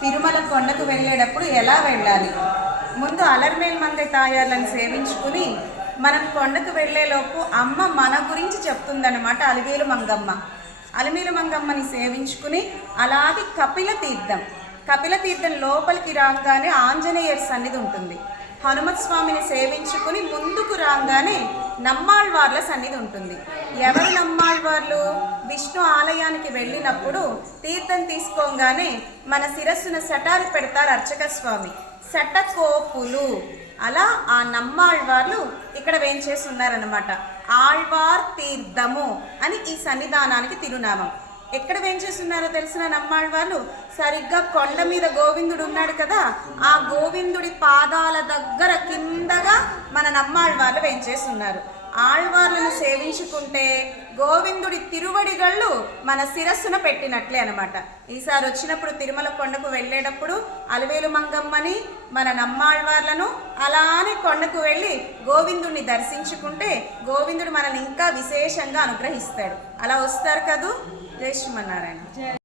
తిరుమల కొండకు వెళ్ళేటప్పుడు ఎలా వెళ్ళాలి? ముందు అలర్మేల్ మందే తాయార్లను సేవించుకుని మనం కొండకు వెళ్ళేలోపు అమ్మ మన గురించి చెప్తుందన్నమాట. అలివేలు మంగమ్మ, అలివేలు మంగమ్మని సేవించుకుని అలాగే కపిల తీర్థం లోపలికి రాగానే ఆంజనేయర్ సన్నిధి ఉంటుంది. హనుమత్ స్వామిని సేవించుకుని ముందుకు రాగానే నమ్మాళ్వార్ల సన్నిధి ఉంటుంది. ఎవరు నమ్మాళ్వార్లు? విష్ణు ఆలయానికి వెళ్ళినప్పుడు తీర్థం తీసుకోగానే మన శిరస్సున శటాలు పెడతారు అర్చక స్వామి, శటకోపులు. అలా ఆ నమ్మాళ్వార్లు ఇక్కడ వేంచేస్తున్నారన్నమాట. ఆళ్వార్ తీర్థము అని ఈ సన్నిధానానికి తిరునామం. ఎక్కడ వేంచేస్తున్నారో తెలిసిన నమ్మాళ్వార్లు సరిగ్గా కొండ మీద గోవిందుడు ఉన్నాడు కదా, ఆ గోవిందుడి పాదాల దగ్గర కిందగా మన నమ్మాళ్వార్లు వేంచేస్తున్నారు. ఆళ్వార్లను సేవించుకుంటే గోవిందుడి తిరువడిగళ్ళు మన శిరస్సున పెట్టినట్లే అనమాట. ఈసారి వచ్చినప్పుడు తిరుమల కొండకు వెళ్ళేటప్పుడు అలివేలు మంగమ్మని, మన నమ్మాళ్వార్లను అలానే కొండకు వెళ్ళి గోవిందుడిని దర్శించుకుంటే గోవిందుడు మనల్ని ఇంకా విశేషంగా అనుగ్రహిస్తాడు. అలా వస్తారు కదూ. జై శ్రీమన్నారాయణ.